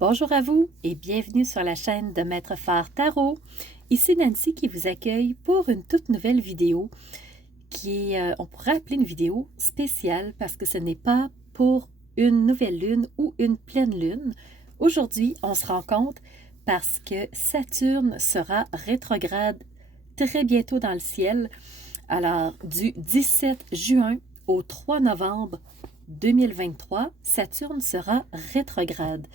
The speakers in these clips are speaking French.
Bonjour à vous et bienvenue sur la chaîne de Maître Phare Tarot. Ici Nancy qui vous accueille pour une toute nouvelle vidéo qui est, on pourrait appeler une vidéo spéciale parce que ce n'est pas pour une nouvelle lune ou une pleine lune. Aujourd'hui, on se rend compte parce que Saturne sera rétrograde très bientôt dans le ciel. Alors, du 17 juin au 3 novembre 2023, Saturne sera rétrograde.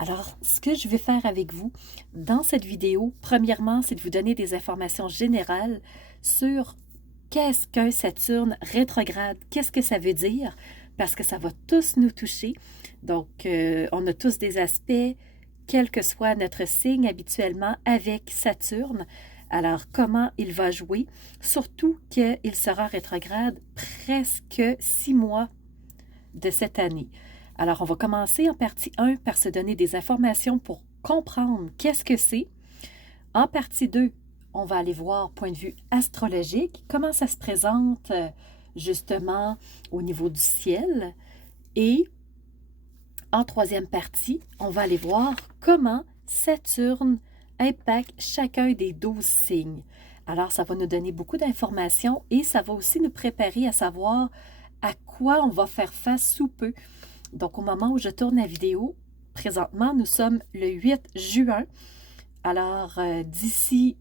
Alors, ce que je vais faire avec vous dans cette vidéo, premièrement, c'est de vous donner des informations générales sur qu'est-ce qu'un Saturne rétrograde, qu'est-ce que ça veut dire, parce que ça va tous nous toucher. Donc, on a tous des aspects, quel que soit notre signe habituellement avec Saturne. Alors, comment il va jouer, surtout qu'il sera rétrograde presque 6 mois de cette année. Alors, on va commencer en partie 1 par se donner des informations pour comprendre qu'est-ce que c'est. En partie 2, on va aller voir, point de vue astrologique, comment ça se présente justement au niveau du ciel. Et en troisième partie, on va aller voir comment Saturne impacte chacun des 12 signes. Alors, ça va nous donner beaucoup d'informations et ça va aussi nous préparer à savoir à quoi on va faire face sous peu. Donc, au moment où je tourne la vidéo, présentement, nous sommes le 8 juin. Alors, d'ici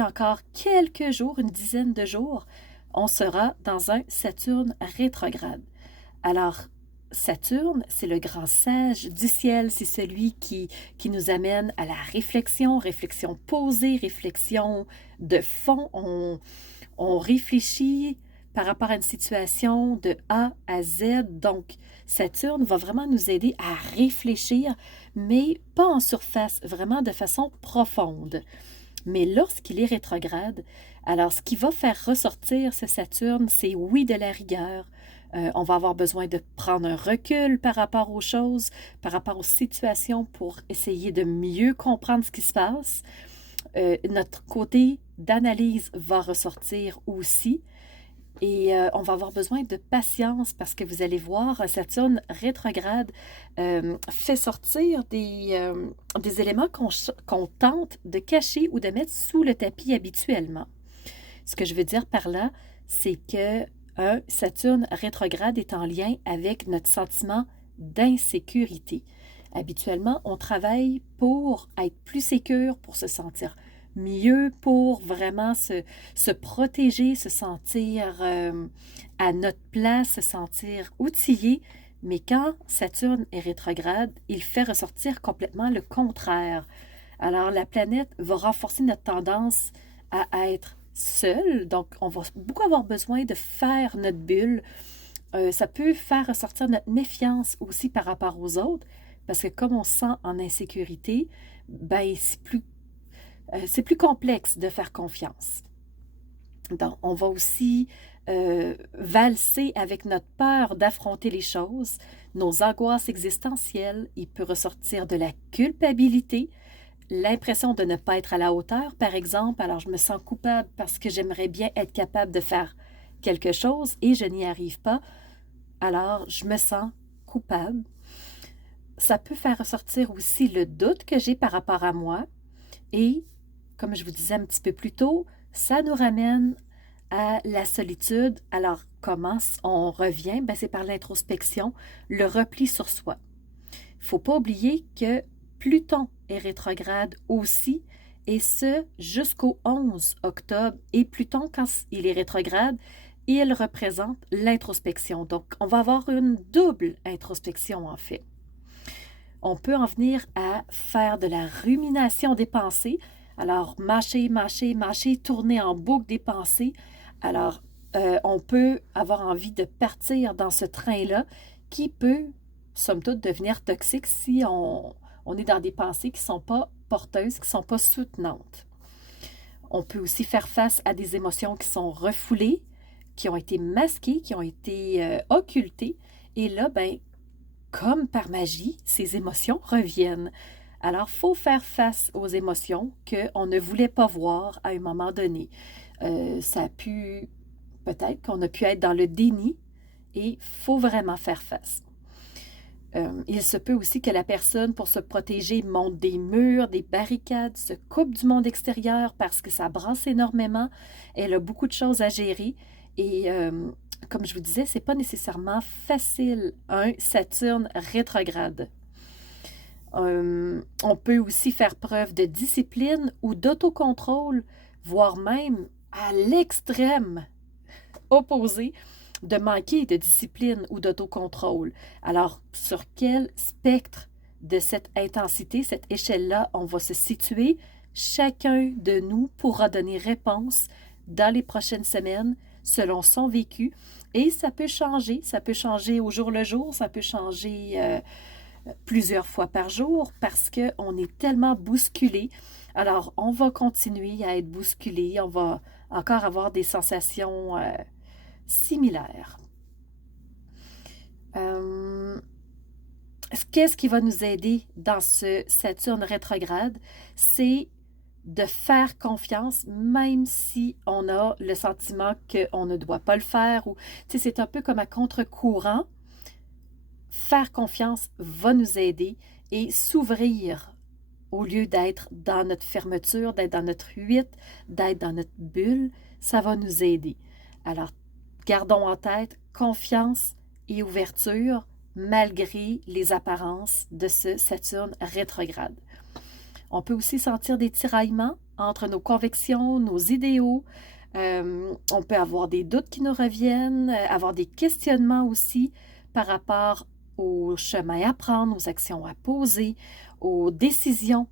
encore quelques jours, une dizaine de jours, on sera dans un Saturne rétrograde. Alors, Saturne, c'est le grand sage du ciel, c'est celui qui nous amène à la réflexion, réflexion posée, réflexion de fond. On réfléchit par rapport à une situation de A à Z. Donc, Saturne va vraiment nous aider à réfléchir, mais pas en surface, vraiment de façon profonde. Mais lorsqu'il est rétrograde, alors ce qui va faire ressortir ce Saturne, c'est oui de la rigueur. On va avoir besoin de prendre un recul par rapport aux choses, par rapport aux situations pour essayer de mieux comprendre ce qui se passe. Notre côté d'analyse va ressortir aussi. Et on va avoir besoin de patience parce que vous allez voir, Saturne rétrograde fait sortir des éléments qu'on tente de cacher ou de mettre sous le tapis habituellement. Ce que je veux dire par là, c'est que un Saturne rétrograde est en lien avec notre sentiment d'insécurité. Habituellement, on travaille pour être plus sécure, pour se sentir mieux, pour vraiment se protéger, se sentir à notre place, se sentir outillé. Mais quand Saturne est rétrograde, il fait ressortir complètement le contraire. Alors, la planète va renforcer notre tendance à être seule. Donc, on va beaucoup avoir besoin de faire notre bulle. Ça peut faire ressortir notre méfiance aussi par rapport aux autres, parce que comme on se sent en insécurité, ben, c'est plus complexe de faire confiance. Donc, on va aussi valser avec notre peur d'affronter les choses, nos angoisses existentielles. Il peut ressortir de la culpabilité, l'impression de ne pas être à la hauteur, par exemple. Alors, je me sens coupable parce que j'aimerais bien être capable de faire quelque chose et je n'y arrive pas. Alors, je me sens coupable. Ça peut faire ressortir aussi le doute que j'ai par rapport à moi et comme je vous disais un petit peu plus tôt, ça nous ramène à la solitude. Alors, comment on revient? Ben, c'est par l'introspection, le repli sur soi. Il ne faut pas oublier que Pluton est rétrograde aussi, et ce, jusqu'au 11 octobre. Et Pluton, quand il est rétrograde, il représente l'introspection. Donc, on va avoir une double introspection, en fait. On peut en venir à faire de la rumination des pensées. Alors, mâcher, tourner en boucle des pensées. Alors, on peut avoir envie de partir dans ce train-là qui peut, somme toute, devenir toxique si on est dans des pensées qui ne sont pas porteuses, qui ne sont pas soutenantes. On peut aussi faire face à des émotions qui sont refoulées, qui ont été masquées, qui ont été occultées. Et là, ben, comme par magie, ces émotions reviennent. Alors, il faut faire face aux émotions qu'on ne voulait pas voir à un moment donné. Ça a pu, peut-être qu'on a pu être dans le déni et il faut vraiment faire face. Il se peut aussi que la personne, pour se protéger, monte des murs, des barricades, se coupe du monde extérieur parce que ça brasse énormément. Elle a beaucoup de choses à gérer. Et comme je vous disais, c'est pas nécessairement facile, un Saturne rétrograde. On peut aussi faire preuve de discipline ou d'autocontrôle, voire même à l'extrême opposé, de manquer de discipline ou d'autocontrôle. Alors, sur quel spectre de cette intensité, cette échelle-là, on va se situer? Chacun de nous pourra donner réponse dans les prochaines semaines selon son vécu. Et ça peut changer au jour le jour, ça peut changer plusieurs fois par jour parce qu'on est tellement bousculé. Alors, on va continuer à être bousculé, on va encore avoir des sensations similaires. Qu'est-ce qui va nous aider dans ce Saturne rétrograde? C'est de faire confiance, même si on a le sentiment qu'on ne doit pas le faire. Ou, c'est un peu comme à contre-courant. Faire confiance va nous aider et s'ouvrir au lieu d'être dans notre fermeture, d'être dans notre hutte, d'être dans notre bulle, ça va nous aider. Alors, gardons en tête confiance et ouverture malgré les apparences de ce Saturne rétrograde. On peut aussi sentir des tiraillements entre nos convictions, nos idéaux. On peut avoir des doutes qui nous reviennent, avoir des questionnements aussi par rapport aux chemins à prendre, aux actions à poser, aux décisions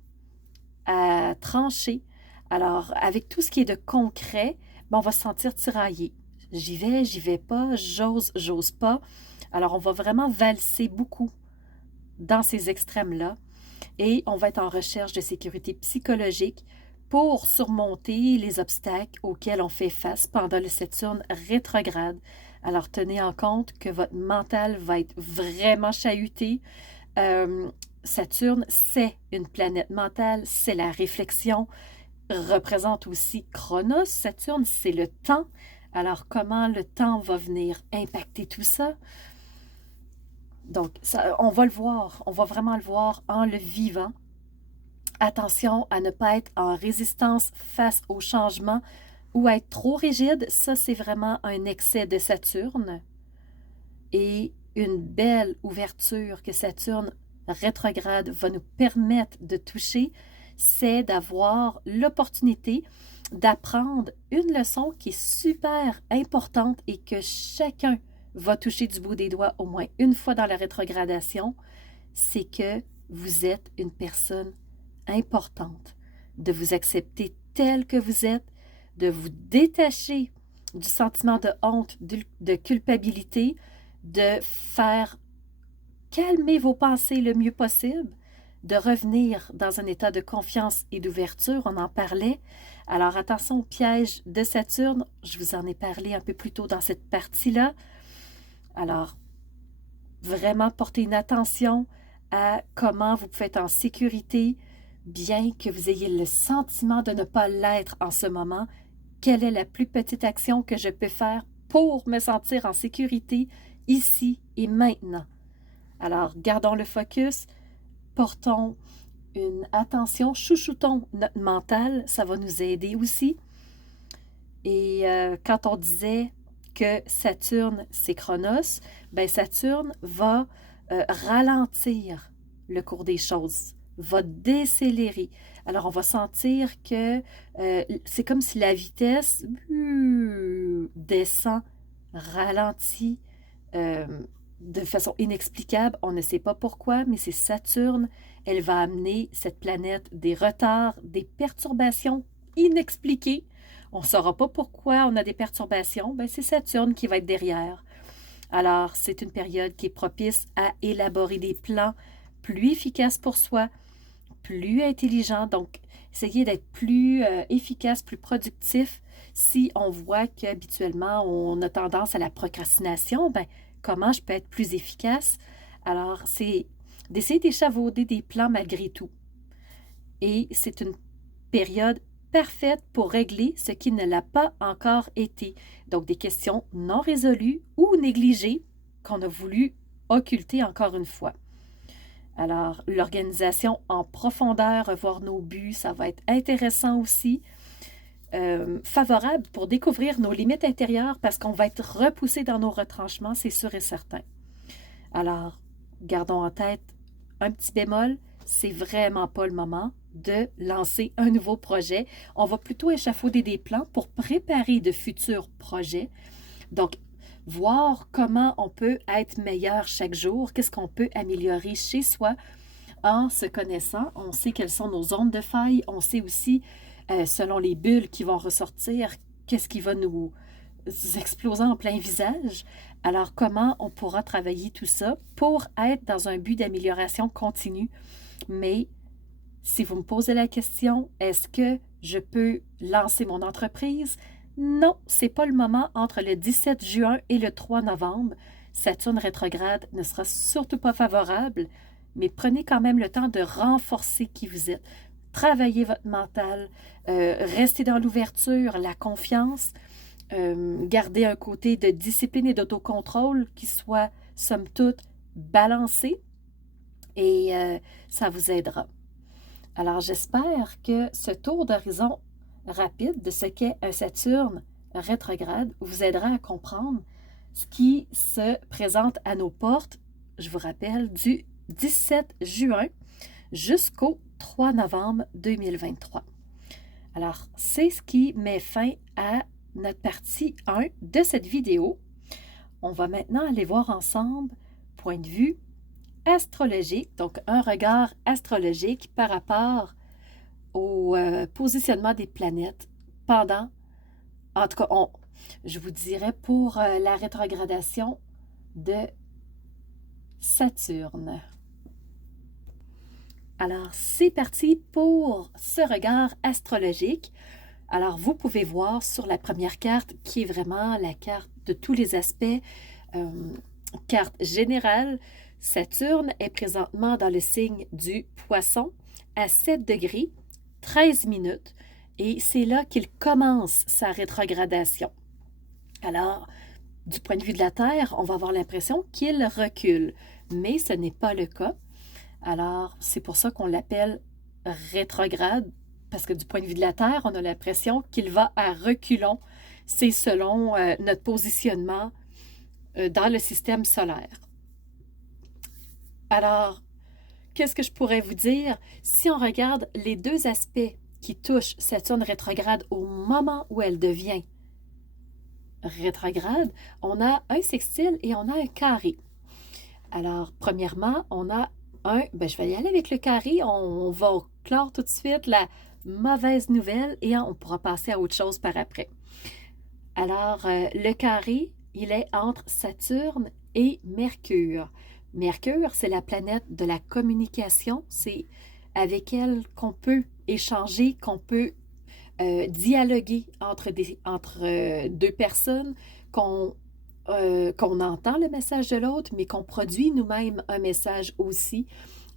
à trancher. Alors, avec tout ce qui est de concret, on va se sentir tiraillé. J'y vais pas, j'ose pas. Alors, on va vraiment valser beaucoup dans ces extrêmes-là et on va être en recherche de sécurité psychologique pour surmonter les obstacles auxquels on fait face pendant le Saturne rétrograde. Alors, tenez en compte que votre mental va être vraiment chahuté. Saturne, c'est une planète mentale, c'est la réflexion, représente aussi Chronos. Saturne, c'est le temps. Alors, comment le temps va venir impacter tout ça? Donc, on va le voir, on va vraiment le voir en le vivant. Attention à ne pas être en résistance face au changement ou à être trop rigide. Ça, c'est vraiment un excès de Saturne. Et une belle ouverture que Saturne rétrograde va nous permettre de toucher, c'est d'avoir l'opportunité d'apprendre une leçon qui est super importante et que chacun va toucher du bout des doigts au moins une fois dans la rétrogradation, c'est que vous êtes une personne importante, de vous accepter tel que vous êtes, de vous détacher du sentiment de honte, de culpabilité, de faire calmer vos pensées le mieux possible, de revenir dans un état de confiance et d'ouverture, on en parlait. Alors attention au piège de Saturne, je vous en ai parlé un peu plus tôt dans cette partie-là. Alors, vraiment porter une attention à comment vous pouvez être en sécurité, bien que vous ayez le sentiment de ne pas l'être en ce moment. Quelle est la plus petite action que je peux faire pour me sentir en sécurité ici et maintenant? Alors, gardons le focus, portons une attention, chouchoutons notre mental, ça va nous aider aussi. Et quand on disait que Saturne, c'est Chronos, bien Saturne va ralentir le cours des choses, va décélérer. Alors, on va sentir que c'est comme si la vitesse descend, ralentit de façon inexplicable. On ne sait pas pourquoi, mais c'est Saturne. Elle va amener cette planète des retards, des perturbations inexpliquées. On ne saura pas pourquoi on a des perturbations. Ben, c'est Saturne qui va être derrière. Alors, c'est une période qui est propice à élaborer des plans plus efficaces pour soi, plus intelligents. Donc, essayez d'être plus efficace, plus productif. Si on voit qu'habituellement, on a tendance à la procrastination, ben, comment je peux être plus efficace? Alors, c'est d'essayer d'échafauder des plans malgré tout. Et c'est une période parfaite pour régler ce qui ne l'a pas encore été. Donc, des questions non résolues ou négligées qu'on a voulu occulter encore une fois. Alors, l'organisation en profondeur, revoir nos buts, ça va être intéressant aussi. Favorable pour découvrir nos limites intérieures parce qu'on va être repoussé dans nos retranchements, c'est sûr et certain. Alors, gardons en tête un petit bémol, c'est vraiment pas le moment de lancer un nouveau projet. On va plutôt échafauder des plans pour préparer de futurs projets. Donc, voir comment on peut être meilleur chaque jour, qu'est-ce qu'on peut améliorer chez soi en se connaissant. On sait quelles sont nos zones de faille, on sait aussi selon les bulles qui vont ressortir, qu'est-ce qui va nous exploser en plein visage. Alors, comment on pourra travailler tout ça pour être dans un but d'amélioration continue? Mais si vous me posez la question, est-ce que je peux lancer mon entreprise? Non, c'est pas le moment entre le 17 juin et le 3 novembre. Saturne rétrograde ne sera surtout pas favorable, mais prenez quand même le temps de renforcer qui vous êtes. Travaillez votre mental, restez dans l'ouverture, la confiance, gardez un côté de discipline et d'autocontrôle qui soit, somme toute, balancé et ça vous aidera. Alors, j'espère que ce tour d'horizon rapide de ce qu'est un Saturne rétrograde vous aidera à comprendre ce qui se présente à nos portes, je vous rappelle, du 17 juin jusqu'au 3 novembre 2023. Alors, c'est ce qui met fin à notre partie 1 de cette vidéo. On va maintenant aller voir ensemble, point de vue astrologique, donc un regard astrologique par rapport au positionnement des planètes pendant, en tout cas, je vous dirais pour la rétrogradation de Saturne. Alors, c'est parti pour ce regard astrologique. Alors, vous pouvez voir sur la première carte, qui est vraiment la carte de tous les aspects, carte générale. Saturne est présentement dans le signe du Poisson à 7 degrés, 13 minutes, et c'est là qu'il commence sa rétrogradation. Alors, du point de vue de la Terre, on va avoir l'impression qu'il recule, mais ce n'est pas le cas. Alors, c'est pour ça qu'on l'appelle rétrograde, parce que du point de vue de la Terre, on a l'impression qu'il va à reculons. C'est selon notre positionnement dans le système solaire. Alors, qu'est-ce que je pourrais vous dire? Si on regarde les deux aspects qui touchent Saturne rétrograde au moment où elle devient rétrograde, on a un sextile et on a un carré. Alors, premièrement, on a je vais y aller avec le carré. On va clore tout de suite la mauvaise nouvelle et on pourra passer à autre chose par après. Alors, le carré, il est entre Saturne et Mercure. Mercure, c'est la planète de la communication. C'est avec elle qu'on peut échanger, qu'on peut dialoguer entre deux personnes, qu'on entend le message de l'autre, mais qu'on produit nous-mêmes un message aussi.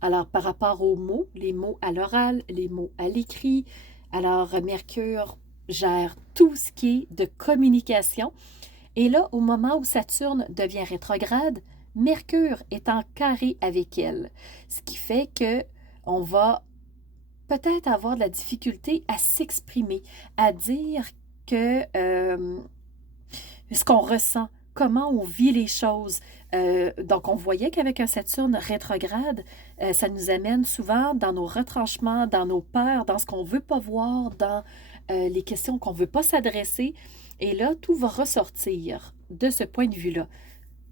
Alors, par rapport aux mots, les mots à l'oral, les mots à l'écrit, alors Mercure gère tout ce qui est de communication. Et là, au moment où Saturne devient rétrograde, Mercure est en carré avec elle. Ce qui fait que on va peut-être avoir de la difficulté à s'exprimer, à dire que ce qu'on ressent, comment on vit les choses. Donc, on voyait qu'avec un Saturne rétrograde, ça nous amène souvent dans nos retranchements, dans nos peurs, dans ce qu'on ne veut pas voir, dans les questions qu'on ne veut pas s'adresser. Et là, tout va ressortir de ce point de vue-là.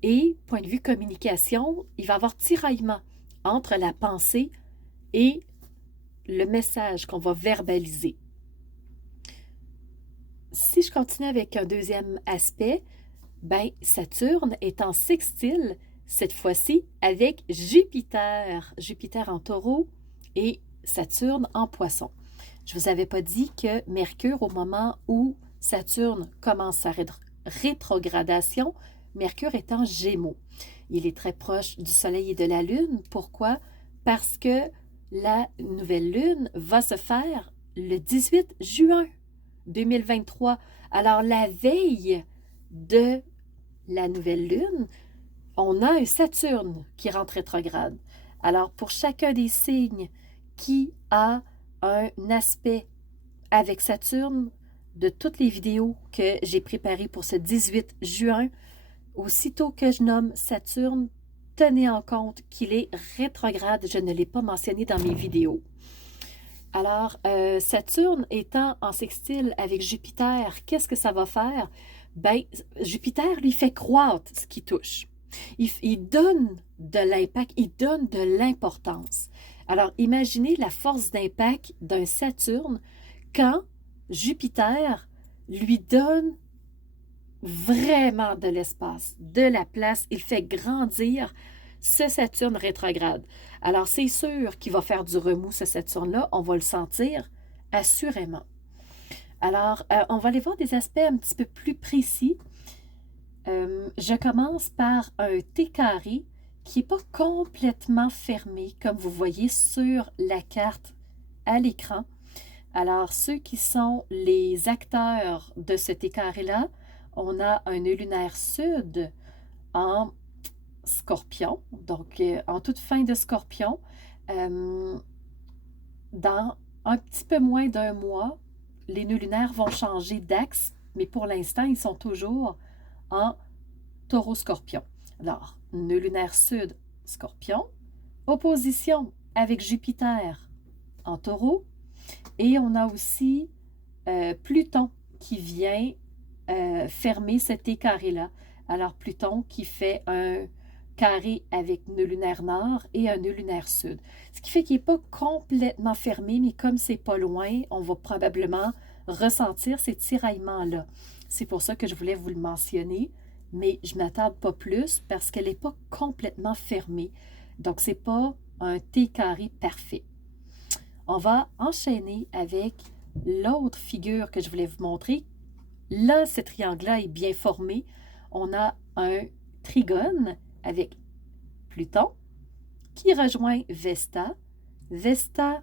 Et, point de vue communication, il va y avoir tiraillement entre la pensée et le message qu'on va verbaliser. Si je continue avec un deuxième aspect, Saturne est en sextile, cette fois-ci, avec Jupiter. Jupiter en taureau et Saturne en poisson. Je ne vous avais pas dit que Mercure, au moment où Saturne commence sa rétrogradation, Mercure est en Gémeaux. Il est très proche du Soleil et de la Lune. Pourquoi? Parce que la nouvelle Lune va se faire le 18 juin 2023. Alors, la veille de la nouvelle Lune, on a un Saturne qui rentre rétrograde. Alors, pour chacun des signes qui a un aspect avec Saturne, de toutes les vidéos que j'ai préparées pour ce 18 juin, aussitôt que je nomme Saturne, tenez en compte qu'il est rétrograde. Je ne l'ai pas mentionné dans mes vidéos. Alors, Saturne étant en sextile avec Jupiter, qu'est-ce que ça va faire? Ben, Jupiter lui fait croître ce qui touche. Il donne de l'impact, il donne de l'importance. Alors, imaginez la force d'impact d'un Saturne quand Jupiter lui donne vraiment de l'espace, de la place. Il fait grandir ce Saturne rétrograde. Alors, c'est sûr qu'il va faire du remous, ce Saturne-là. On va le sentir, assurément. Alors, on va aller voir des aspects un petit peu plus précis. Je commence par un T carré qui n'est pas complètement fermé, comme vous voyez sur la carte à l'écran. Alors, ceux qui sont les acteurs de ce T carré-là, on a un nœud lunaire sud en Scorpion, donc en toute fin de Scorpion. Dans un petit peu moins d'un mois, les nœuds lunaires vont changer d'axe, mais pour l'instant, ils sont toujours en Taureau-Scorpion. Alors, nœud lunaire sud, Scorpion, opposition avec Jupiter en Taureau, et on a aussi Pluton qui vient fermer cet T carré-là. Alors, Pluton qui fait un carré avec nœud lunaire nord et un nœud lunaire sud. Ce qui fait qu'il n'est pas complètement fermé, mais comme c'est pas loin, on va probablement ressentir ces tiraillements-là. C'est pour ça que je voulais vous le mentionner, mais je ne m'attarde pas plus parce qu'elle n'est pas complètement fermée. Donc, ce n'est pas un T carré parfait. On va enchaîner avec l'autre figure que je voulais vous montrer. Là, ce triangle-là est bien formé. On a un trigone avec Pluton qui rejoint Vesta. Vesta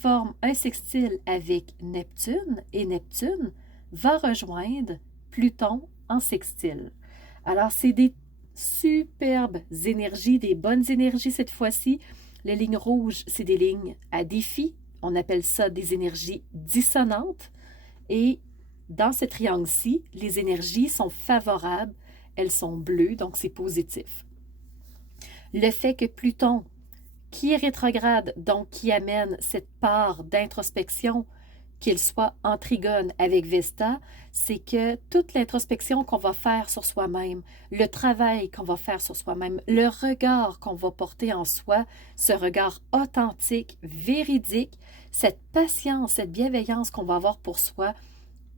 forme un sextile avec Neptune et Neptune va rejoindre Pluton en sextile. Alors, c'est des superbes énergies, des bonnes énergies cette fois-ci. Les lignes rouges, c'est des lignes à défi. On appelle ça des énergies dissonantes. Et dans ce triangle-ci, les énergies sont favorables. Elles sont bleues, donc c'est positif. Le fait que Pluton, qui est rétrograde, donc qui amène cette part d'introspection, qu'il soit en trigone avec Vesta, c'est que toute l'introspection qu'on va faire sur soi-même, le travail qu'on va faire sur soi-même, le regard qu'on va porter en soi, ce regard authentique, véridique, cette patience, cette bienveillance qu'on va avoir pour soi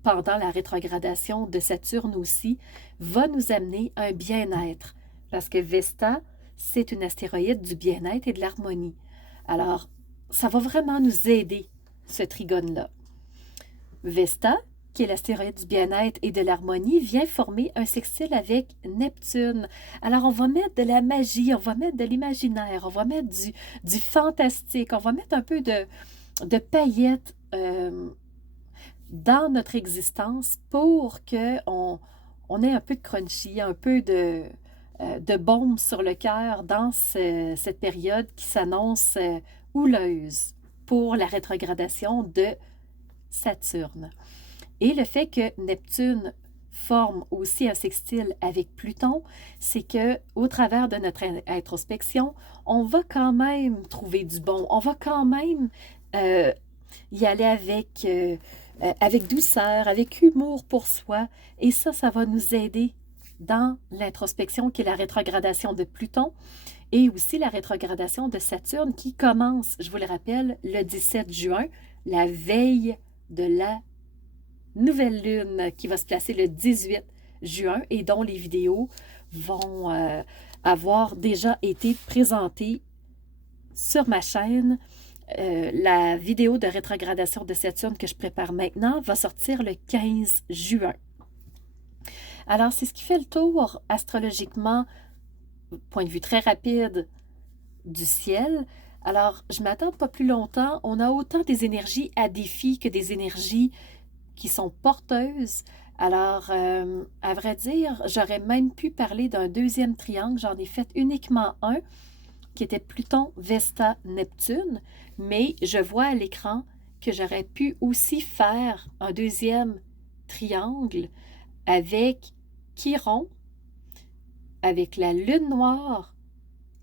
pendant la rétrogradation de Saturne aussi, va nous amener un bien-être. Parce que Vesta, c'est une astéroïde du bien-être et de l'harmonie. Alors, ça va vraiment nous aider, ce trigone-là. Vesta, qui est l'astéroïde du bien-être et de l'harmonie, vient former un sextile avec Neptune. Alors, on va mettre de la magie, on va mettre de l'imaginaire, on va mettre du fantastique, on va mettre un peu de paillettes dans notre existence pour qu'on ait un peu de crunchy, un peu de baume sur le cœur dans cette période qui s'annonce houleuse pour la rétrogradation de Saturne. Et le fait que Neptune forme aussi un sextile avec Pluton, c'est que au travers de notre introspection, on va quand même trouver du bon, on va quand même y aller avec douceur, avec humour pour soi, et ça va nous aider dans l'introspection qui est la rétrogradation de Pluton et aussi la rétrogradation de Saturne qui commence, je vous le rappelle, le 17 juin, la veille de la nouvelle lune qui va se placer le 18 juin et dont les vidéos vont avoir déjà été présentées sur ma chaîne. La vidéo de rétrogradation de Saturne que je prépare maintenant va sortir le 15 juin. Alors, c'est ce qui fait le tour astrologiquement, point de vue très rapide, du ciel. Alors, je ne m'attends pas plus longtemps. On a autant des énergies à défi que des énergies qui sont porteuses. Alors, à vrai dire, j'aurais même pu parler d'un deuxième triangle. J'en ai fait uniquement un. qui était Pluton, Vesta, Neptune, mais je vois à l'écran que j'aurais pu aussi faire un deuxième triangle avec Chiron, avec la lune noire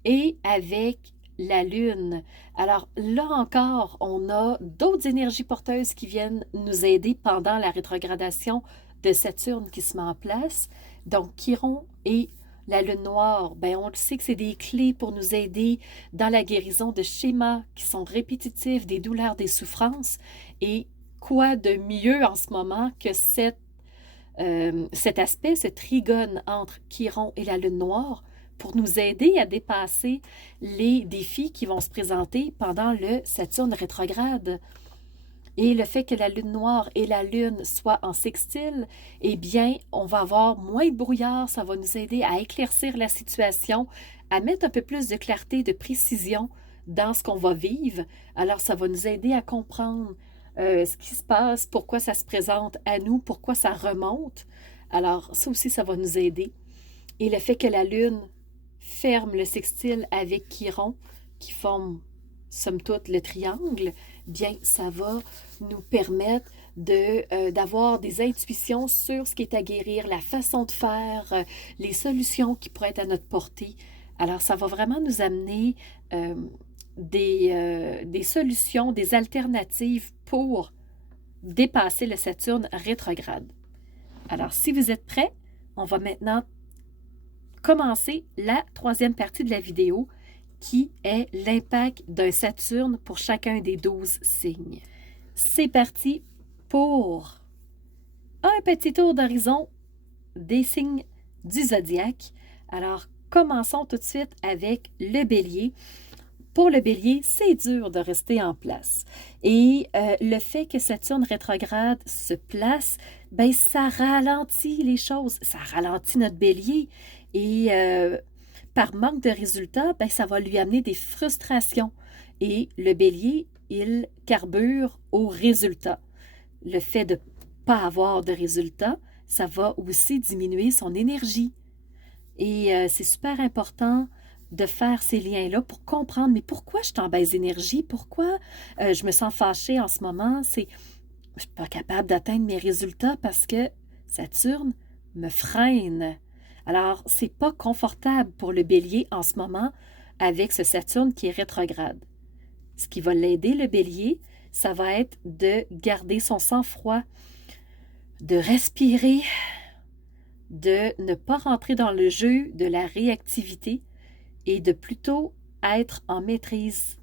et avec la lune. Alors là encore, on a d'autres énergies porteuses qui viennent nous aider pendant la rétrogradation de Saturne qui se met en place. Donc Chiron et la lune noire, ben on le sait que c'est des clés pour nous aider dans la guérison de schémas qui sont répétitifs, des douleurs, des souffrances. Et quoi de mieux en ce moment que cet aspect, ce trigone entre Chiron et la lune noire pour nous aider à dépasser les défis qui vont se présenter pendant le Saturne rétrograde. Et le fait que la lune noire et la lune soient en sextile, eh bien, on va avoir moins de brouillard, ça va nous aider à éclaircir la situation, à mettre un peu plus de clarté, de précision dans ce qu'on va vivre. Alors, ça va nous aider à comprendre ce qui se passe, pourquoi ça se présente à nous, pourquoi ça remonte. Alors, ça aussi, ça va nous aider. Et le fait que la lune ferme le sextile avec Chiron, qui forme, somme toute, le triangle, bien, ça va nous permettre d'avoir des intuitions sur ce qui est à guérir, la façon de faire, les solutions qui pourraient être à notre portée. Alors, ça va vraiment nous amener des solutions, des alternatives pour dépasser le Saturne rétrograde. Alors, si vous êtes prêts, on va maintenant commencer la troisième partie de la vidéo qui est l'impact d'un Saturne pour chacun des 12 signes. C'est parti pour un petit tour d'horizon des signes du zodiaque. Alors, commençons tout de suite avec le Bélier. Pour le Bélier, c'est dur de rester en place. Et le fait que Saturne rétrograde se place, ben, ça ralentit les choses, ça ralentit notre Bélier. Et par manque de résultats, ben, ça va lui amener des frustrations. Et le Bélier, il carbure aux résultats. Le fait de ne pas avoir de résultats, ça va aussi diminuer son énergie. Et c'est super important de faire ces liens-là pour comprendre, mais pourquoi je suis en baisse d'énergie? Pourquoi je me sens fâchée en ce moment? Je ne suis pas capable d'atteindre mes résultats parce que Saturne me freine. Alors, c'est pas confortable pour le Bélier en ce moment avec ce Saturne qui est rétrograde. Ce qui va l'aider, le Bélier, ça va être de garder son sang-froid, de respirer, de ne pas rentrer dans le jeu de la réactivité et de plutôt être en maîtrise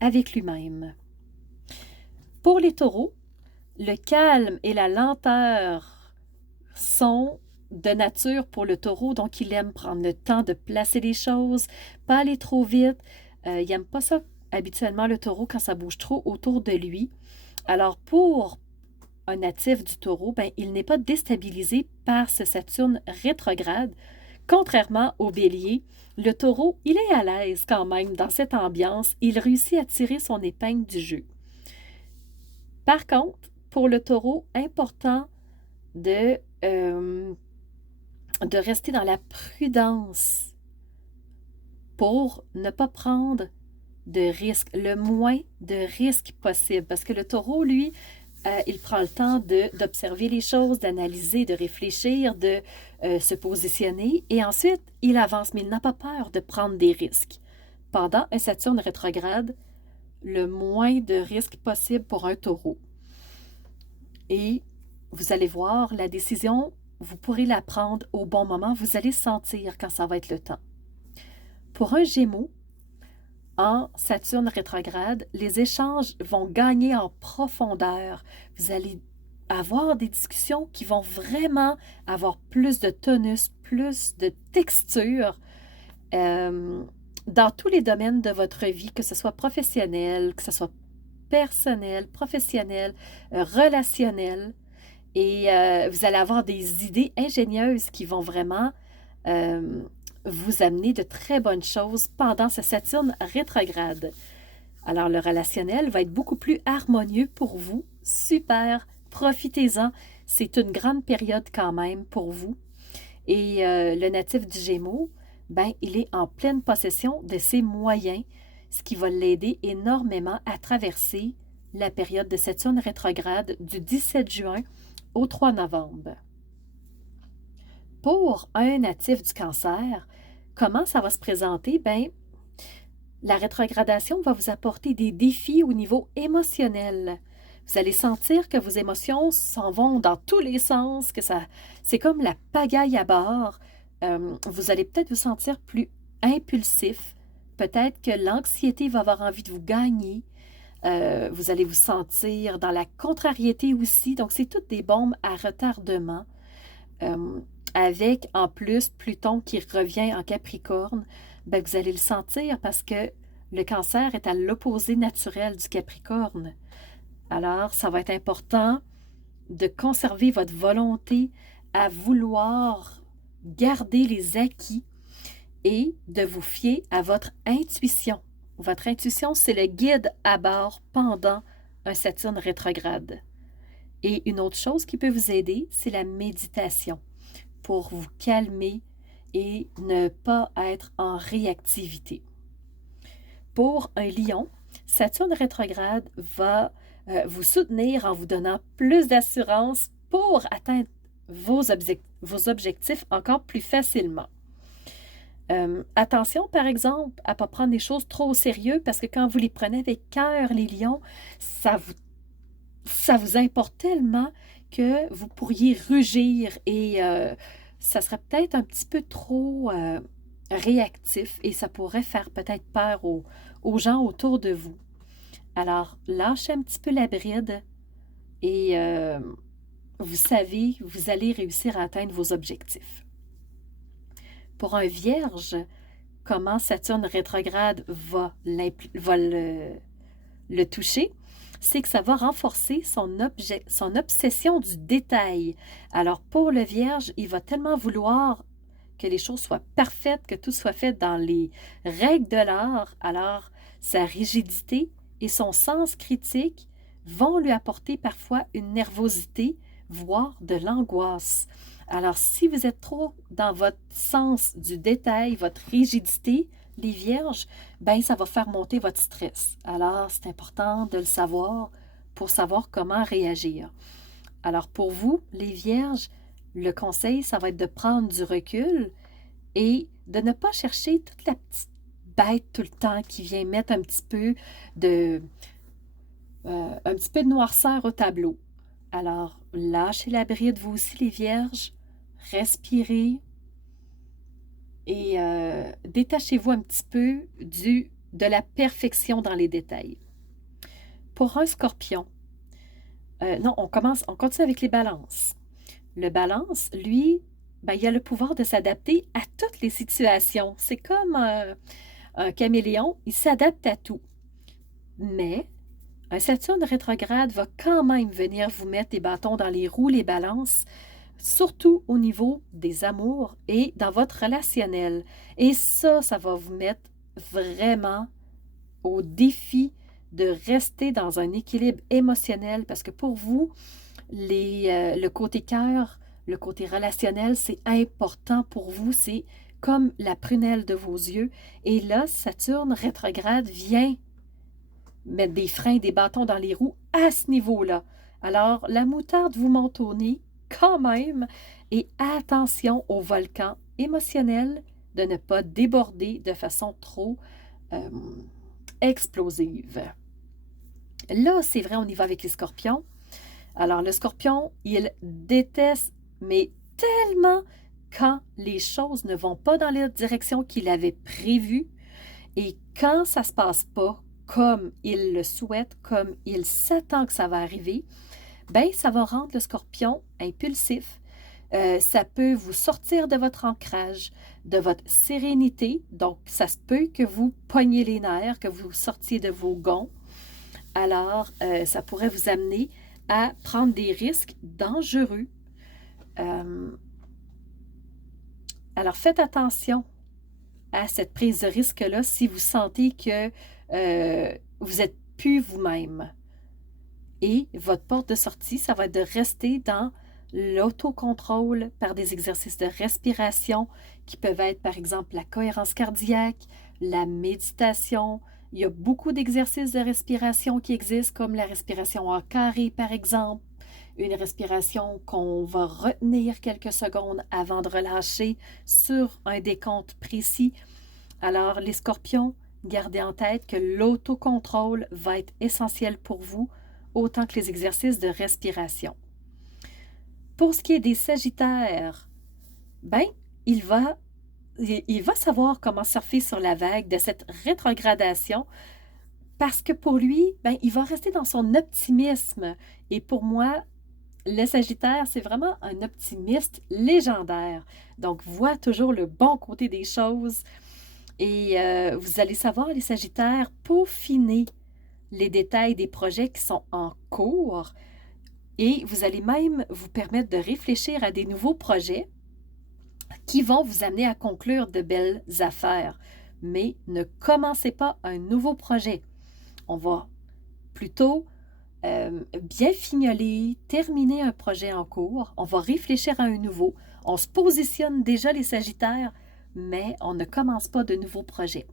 avec lui-même. Pour les taureaux, le calme et la lenteur sont de nature pour le taureau, donc il aime prendre le temps de placer les choses, pas aller trop vite. Il n'aime pas ça habituellement, le taureau, quand ça bouge trop autour de lui. Alors, pour un natif du taureau, ben, il n'est pas déstabilisé par ce Saturne rétrograde. Contrairement au bélier, le taureau, il est à l'aise quand même dans cette ambiance. Il réussit à tirer son épingle du jeu. Par contre, pour le taureau, important de rester dans la prudence pour ne pas prendre de risques, le moins de risques possible. Parce que le taureau, lui, il prend le temps d'observer les choses, d'analyser, de réfléchir, de se positionner. Et ensuite, il avance, mais il n'a pas peur de prendre des risques. Pendant un Saturne rétrograde, le moins de risques possible pour un taureau. Et vous allez voir, la décision, vous pourrez la prendre au bon moment. Vous allez sentir quand ça va être le temps. Pour un Gémeaux, en Saturne rétrograde, les échanges vont gagner en profondeur. Vous allez avoir des discussions qui vont vraiment avoir plus de tonus, plus de texture dans tous les domaines de votre vie, que ce soit professionnel, que ce soit personnel, professionnel, relationnel. Et vous allez avoir des idées ingénieuses qui vont vraiment vous amener de très bonnes choses pendant ce Saturne rétrograde. Alors, le relationnel va être beaucoup plus harmonieux pour vous. Super, profitez-en. C'est une grande période quand même pour vous. Et le natif du Gémeaux, ben, il est en pleine possession de ses moyens, ce qui va l'aider énormément à traverser la période de Saturne rétrograde du 17 juin au 3 novembre. Pour un natif du Cancer, comment ça va se présenter? Ben, la rétrogradation va vous apporter des défis au niveau émotionnel. Vous allez sentir que vos émotions s'en vont dans tous les sens, que c'est comme la pagaille à bord. Vous allez peut-être vous sentir plus impulsif. Peut-être que l'anxiété va avoir envie de vous gagner. Vous allez vous sentir dans la contrariété aussi. Donc, c'est toutes des bombes à retardement. Avec, en plus, Pluton qui revient en Capricorne, ben, vous allez le sentir parce que le Cancer est à l'opposé naturel du Capricorne. Alors, ça va être important de conserver votre volonté à vouloir garder les acquis et de vous fier à votre intuition. Votre intuition, c'est le guide à bord pendant un Saturne rétrograde. Et une autre chose qui peut vous aider, c'est la méditation pour vous calmer et ne pas être en réactivité. Pour un lion, Saturne rétrograde va vous soutenir en vous donnant plus d'assurance pour atteindre vos objectifs encore plus facilement. Attention, par exemple, à ne pas prendre les choses trop au sérieux parce que quand vous les prenez avec cœur, les lions, ça vous importe tellement que vous pourriez rugir et ça serait peut-être un petit peu trop réactif et ça pourrait faire peut-être peur aux gens autour de vous. Alors, lâchez un petit peu la bride et vous savez, vous allez réussir à atteindre vos objectifs. Pour un vierge, comment Saturne rétrograde va le toucher? C'est que ça va renforcer son obsession du détail. Alors, pour le vierge, il va tellement vouloir que les choses soient parfaites, que tout soit fait dans les règles de l'art. Alors, sa rigidité et son sens critique vont lui apporter parfois une nervosité, voire de l'angoisse. Alors, si vous êtes trop dans votre sens du détail, votre rigidité, les vierges, ben ça va faire monter votre stress. Alors, c'est important de le savoir pour savoir comment réagir. Alors, pour vous, les vierges, le conseil, ça va être de prendre du recul et de ne pas chercher toute la petite bête tout le temps qui vient mettre un petit peu de noirceur au tableau. Alors, lâchez la bride, vous aussi, les vierges, respirez et détachez-vous un petit peu de la perfection dans les détails. Pour un scorpion, on continue avec les balances. Le balance, lui, ben, il a le pouvoir de s'adapter à toutes les situations. C'est comme un caméléon, il s'adapte à tout. Mais un Saturne rétrograde va quand même venir vous mettre des bâtons dans les roues, les balances, surtout au niveau des amours et dans votre relationnel. Et ça va vous mettre vraiment au défi de rester dans un équilibre émotionnel parce que pour vous, le côté cœur, le côté relationnel, c'est important pour vous, c'est comme la prunelle de vos yeux. Et là, Saturne rétrograde vient mettre des freins, des bâtons dans les roues à ce niveau-là. Alors, la moutarde vous monte au nez quand même et attention au volcan émotionnel de ne pas déborder de façon trop explosive. Là, c'est vrai, on y va avec les scorpions. Alors, le scorpion, il déteste, mais tellement quand les choses ne vont pas dans la direction qu'il avait prévue et quand ça ne se passe pas comme il le souhaite, comme il s'attend que ça va arriver, ben ça va rendre le scorpion impulsif. Ça peut vous sortir de votre ancrage, de votre sérénité. Donc, ça se peut que vous pognez les nerfs, que vous sortiez de vos gonds. Alors, ça pourrait vous amener à prendre des risques dangereux. Alors, faites attention à cette prise de risque-là si vous sentez que vous n'êtes plus vous-même. Et votre porte de sortie, ça va être de rester dans l'autocontrôle par des exercices de respiration qui peuvent être par exemple la cohérence cardiaque, la méditation. Il y a beaucoup d'exercices de respiration qui existent comme la respiration en carré par exemple, une respiration qu'on va retenir quelques secondes avant de relâcher sur un décompte précis. Alors les scorpions, gardez en tête que l'autocontrôle va être essentiel pour vous autant que les exercices de respiration. Pour ce qui est des sagittaires, ben, il va savoir comment surfer sur la vague de cette rétrogradation parce que pour lui, ben, il va rester dans son optimisme. Et pour moi, le Sagittaire, c'est vraiment un optimiste légendaire. Donc, voit toujours le bon côté des choses. Et vous allez savoir, les Sagittaires, peaufiner les détails des projets qui sont en cours. Et vous allez même vous permettre de réfléchir à des nouveaux projets qui vont vous amener à conclure de belles affaires. Mais ne commencez pas un nouveau projet. On va plutôt bien fignoler, terminer un projet en cours. On va réfléchir à un nouveau. On se positionne déjà les Sagittaires, mais on ne commence pas de nouveaux projets.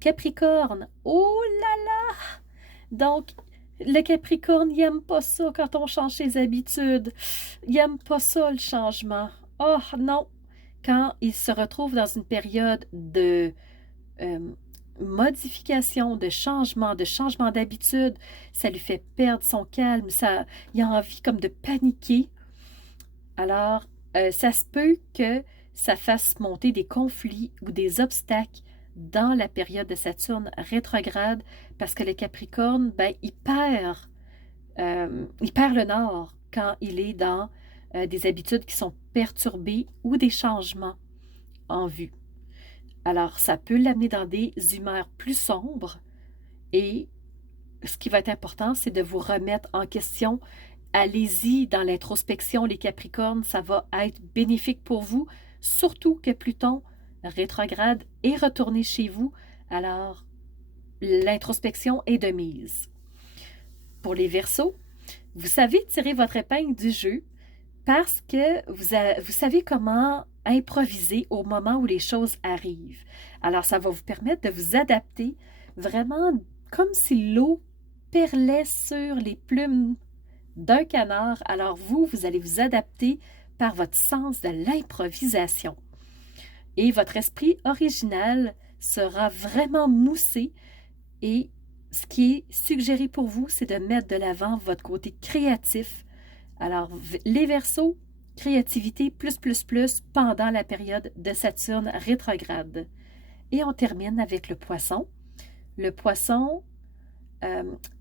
Capricorne, oh là là! Donc, le Capricorne, il n'aime pas ça quand on change ses habitudes. Il n'aime pas ça, le changement. Oh non! Quand il se retrouve dans une période de modification, de changement d'habitude, ça lui fait perdre son calme, il a envie comme de paniquer. Alors, ça se peut que ça fasse monter des conflits ou des obstacles dans la période de Saturne rétrograde parce que le Capricorne, ben, il perd le nord quand il est dans des habitudes qui sont perturbées ou des changements en vue. Alors, ça peut l'amener dans des humeurs plus sombres et ce qui va être important, c'est de vous remettre en question. Allez-y dans l'introspection, les Capricornes, ça va être bénéfique pour vous, surtout que Pluton rétrograde est retourné chez vous. Alors, l'introspection est de mise. Pour les Verseaux, vous savez tirer votre épingle du jeu parce que vous savez comment improviser au moment où les choses arrivent. Alors, ça va vous permettre de vous adapter vraiment comme si l'eau perlait sur les plumes d'un canard. Alors, vous allez vous adapter par votre sens de l'improvisation. Et votre esprit original sera vraiment moussé et ce qui est suggéré pour vous, c'est de mettre de l'avant votre côté créatif. Alors, les Verseaux, créativité plus pendant la période de Saturne rétrograde. Et on termine avec le Poisson. Le Poisson,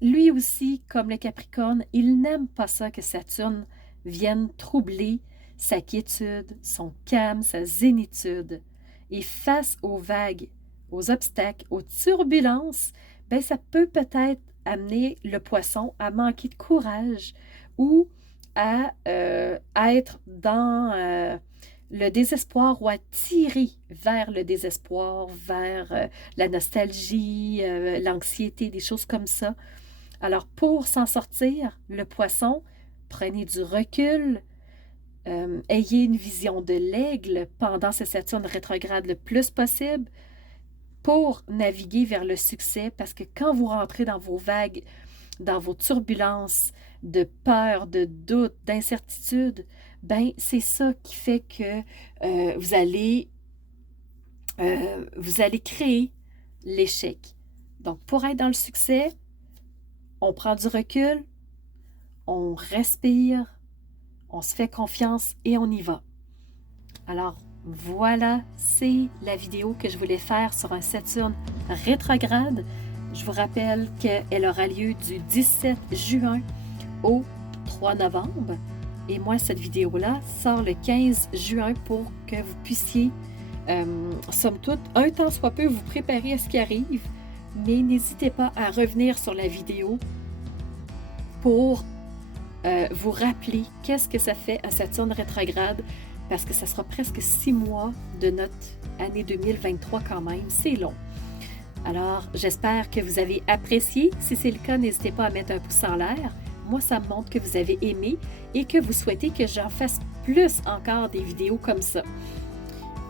lui aussi, comme le Capricorne, il n'aime pas ça que Saturne vienne troubler sa quiétude, son calme, sa zénitude. Et face aux vagues, aux obstacles, aux turbulences, ben ça peut peut-être amener le Poisson à manquer de courage ou à être dans le désespoir ou à tirer vers le désespoir, vers la nostalgie, l'anxiété, des choses comme ça. Alors, pour s'en sortir, le Poisson, prenez du recul, ayez une vision de l'aigle pendant ce Saturne rétrograde le plus possible pour naviguer vers le succès, parce que quand vous rentrez dans vos vagues, dans vos turbulences de peur, de doute, d'incertitude, ben c'est ça qui fait que vous allez créer l'échec. Donc, pour être dans le succès, on prend du recul, on respire, on se fait confiance et on y va. Alors, voilà, c'est la vidéo que je voulais faire sur un Saturne rétrograde. Je vous rappelle qu'elle aura lieu du 17 juin au 3 novembre. Et moi, cette vidéo-là sort le 15 juin pour que vous puissiez, somme toute, un temps soit peu, vous préparer à ce qui arrive. Mais n'hésitez pas à revenir sur la vidéo pour vous rappeler qu'est-ce que ça fait un Saturne rétrograde, parce que ça sera presque 6 mois de notre année 2023 quand même. C'est long. Alors, j'espère que vous avez apprécié. Si c'est le cas, n'hésitez pas à mettre un pouce en l'air. moi, ça me montre que vous avez aimé et que vous souhaitez que j'en fasse plus encore des vidéos comme ça.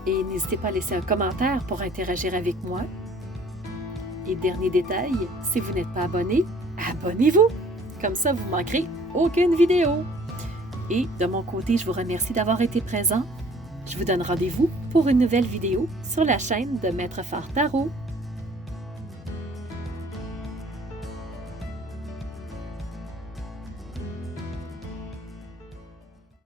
Et n'hésitez pas à laisser un commentaire pour interagir avec moi. Et dernier détail, si vous n'êtes pas abonné, abonnez-vous! Comme ça, vous ne manquerez aucune vidéo. Et de mon côté, je vous remercie d'avoir été présent. Je vous donne rendez-vous pour une nouvelle vidéo sur la chaîne de Maître Fort Tarot.